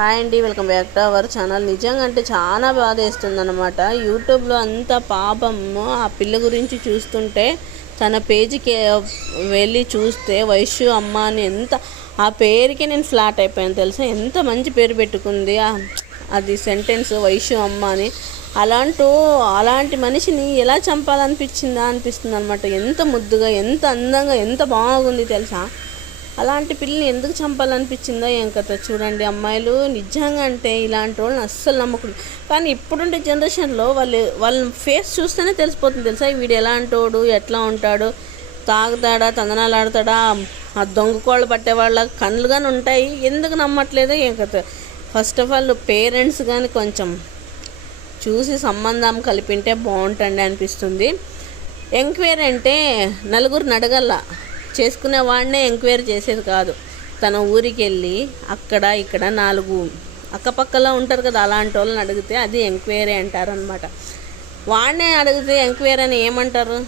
Hi అండి, welcome back to our channel. నిజంగా అంటే చాలా బాధ వేస్తుంది అనమాట. యూట్యూబ్లో అంతా పాపము ఆ పిల్ల గురించి చూస్తుంటే తన పేజీకి వెళ్ళి చూస్తే వైశ్యు అమ్మ అని ఎంత ఆ పేరుకి నేను ఫ్లాట్ అయిపోయాను తెలుసా. ఎంత మంచి పేరు పెట్టుకుంది, అది సెంటెన్స్ వైశ్యు అమ్మ అని. అలాంటి మనిషిని ఎలా చంపాలనిపించిందా అనిపిస్తుంది అనమాట. ఎంత ముద్దుగా, ఎంత అందంగా, ఎంత బాగుంది తెలుసా. అలాంటి పిల్లని ఎందుకు చంపాలనిపించిందో ఏం కథ చూడండి. అమ్మాయిలు నిజంగా అంటే ఇలాంటి వాళ్ళని అస్సలు నమ్మకూడదు. కానీ ఇప్పుడుండే జనరేషన్లో వాళ్ళ ఫేస్ చూస్తేనే తెలిసిపోతుంది తెలుసా. వీడు ఎలాంటోడు, ఎట్లా ఉంటాడు, తాగుతాడా, తందనాలు ఆడతాడా, ఆ దొంగకోళ్ళు పట్టేవాళ్ళ కళ్ళు కానీ ఉంటాయి. ఎందుకు నమ్మట్లేదో ఏం కథ. ఫస్ట్ ఆఫ్ ఆల్ పేరెంట్స్ కానీ కొంచెం చూసి సంబంధం కలిపింటే బాగుంటుంది అనిపిస్తుంది. ఎంక్వైరీ అంటే నలుగురిని అడగల, చేసుకునే వాడినే ఎంక్వైరీ చేసేది కాదు. తన ఊరికి వెళ్ళి అక్కడ ఇక్కడ 4 అక్కపక్కలో ఉంటారు కదా, అలాంటి వాళ్ళని అడిగితే అది ఎంక్వైరీ అంటారు అనమాట. వాడినే అడిగితే ఎంక్వైరీ అని ఏమంటారు?